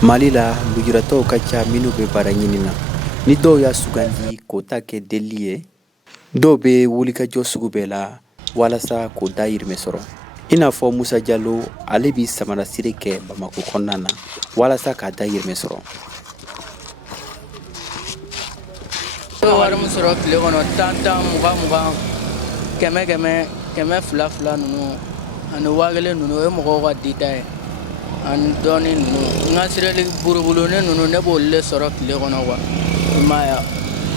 Mali la lujuratɔw ka ca minnu bɛ baara ɲini na. Ni dɔw y'a sugandi k'o ta kɛ delili ye, dɔw bɛ wulikajɔ sugu bɛɛ la walasa k'o dahirimɛ sɔrɔ. I n'a fɔ Musa Jalo, ale bi samarasire kɛ Bamako kɔnɔna na walasa k'a dahirimɛ sɔrɔ. Wari min sɔrɔ tile kɔnɔ 10 20 100 200 ninnu ani 1000 ninnu o ye mɔgɔw ka dita ye ani dɔɔni ninnu. N ka sirali burubulunin ninnu ne b'olu le sɔrɔ tile kɔnɔ quoi. I m'a ye wa?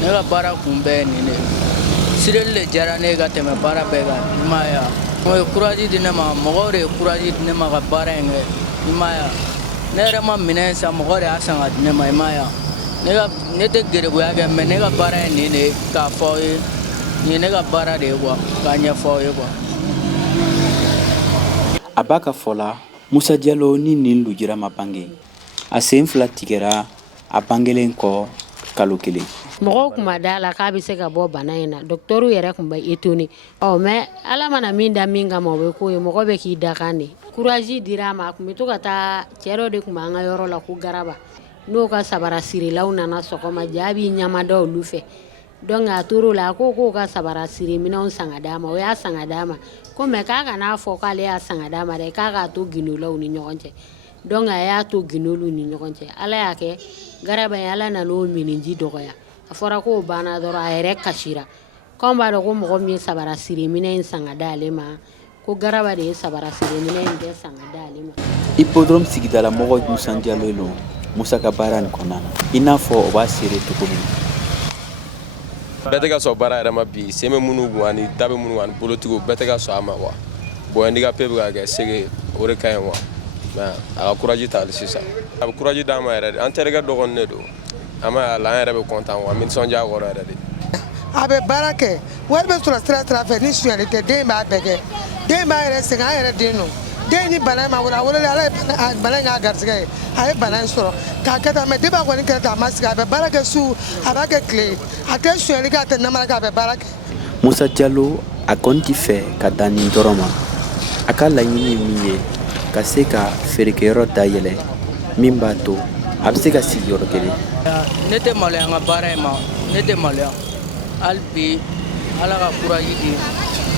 Ne ka baara kun bɛɛ ye nin de. Sirali le diyara ne ye ka tɛmɛ baara bɛɛ kan. I m'a ye wa? O ye courage di ne ma, mɔgɔw de ye courage di ne ma ka baara in kɛ. I m'a ye wa? Ne yɛrɛ ma minɛn san, mɔgɔ de y'a san ka di ne ma. I m'a ye wa? Ne tɛ gerebuya kɛ mais ne ka baara ye nin de ye k'a fɔ aw ye. Nin ye ne ka baara de ye quoi, k'a ɲɛfɔ aw ye quoi. A b'a ka fɔ la, Musa Jalo ni nin lujura ma bange, a sen 2 tigɛra a bangelen kɔ kalo 1. Mɔgɔw kun ma da la k'a bɛ se ka bɔ bana in na. Docteur yɛrɛ kun bɛ étonné. Mais Ala mana min da min kama o bɛ k'o ye, mɔgɔ bɛ k'i dakan de. Courage dira a ma, a kun bɛ to ka taa cɛ dɔ de kun b'an ka yɔrɔ la ko Garaba. N'o ka sabara sirilaw nana sɔgɔma, ja b'i ɲamada olu fɛ. Donc a tor'o la, a ko k'o ka sabara siri minɛnw san ka d'a ma, o y'a san ka d'a ma. Ko mais k'a kana fɔ k'ale y'a san ka d'a ma dɛ, k'a k'a to gindolaw ni ɲɔgɔn cɛ. Donc a y'a to gindow ni ɲɔgɔn cɛ. Ala y'a kɛ Garaba in Ala nan'o miniji dɔgɔya. A fɔra k'o banna dɔrɔn a yɛrɛ kasira. K'anw b'a dɔn ko mɔgɔ min ye sabara siri minɛn in san ka d'ale ma, ko Garaba de ye sabara siri minɛn in bɛɛ san ka d'ale ma. Hippodrome sigidala mɔgɔ Musa Jalo lo Musa ka baara nin kɔnɔna na, i n'a fɔ o b'a seere cogo min. Bɛɛ tɛ ka sɔn baara yɛrɛ ma bi, sen bɛ minnu kun ani da bɛ minnu kun ani bolotigiw bɛɛ tɛ ka sɔn a ma quoi. Bon handicapé bɛ ka kɛ sege o de ka ɲi quoi. Mais a ka courage ta hali sisan. A bɛ courage d'an ma yɛrɛ de, an terikɛ dɔ kɔni de don. An b'a ye a la an yɛrɛ bɛ content quoi, an bɛ nisɔndiya a kɔrɔ yɛrɛ de. A bɛ baara kɛ, wari bɛ sɔrɔ sira fɛ ni sonyali tɛ, den b'a bɛɛ kɛ. Den b'a yɛrɛ sɛgɛn, an yɛrɛ den don. Den ni bana in ma wolo, a wololen Ala ye bana in k'a garisɛgɛ ye, a ye bana in sɔrɔ k'a kɛ tan mais depuis a kɔni kɛra tan a ma sigi, a bɛ baara kɛ su, a b'a kɛ tile, a tɛ sonyali kɛ, a tɛ namara kɛ, a bɛ baara kɛ. Musa Jalo a kɔni tɛ fɛ ka dan nin dɔrɔn ma. A ka laɲini ye min ye ka se ka feerekɛyɔrɔ dayɛlɛ min b'a to a bɛ se ka sigi yɔrɔ kelen. Ne tɛ maloya an ka baara in ma, ne tɛ maloya. Hali bi Ala ka courage di,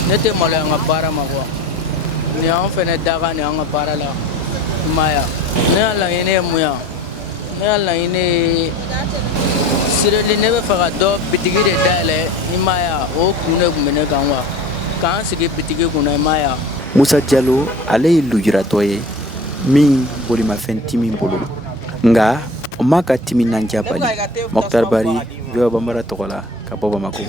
ne tɛ maloya an ka baara ma quoi. Ni an fɛnɛ dakan ni an ka baara la. I m'a ye wa? Ne ka laɲini ye mun ye? Ne ka laɲini ye sirali, ne bɛ fɛ ka dɔ bitigi de dayɛlɛ. I m'a ye wa? O kun de kun bɛ ne kan quoi. K'an sigi bitigi kunna. I m'a ye wa? Musa Jalo ale ye lujuratɔ ye min bolimafɛn ti min bolo, nka o m'a ka timinandiya bali. Mokhtar Bari, VOA Bambara tɔgɔ la ka bɔ Bamako.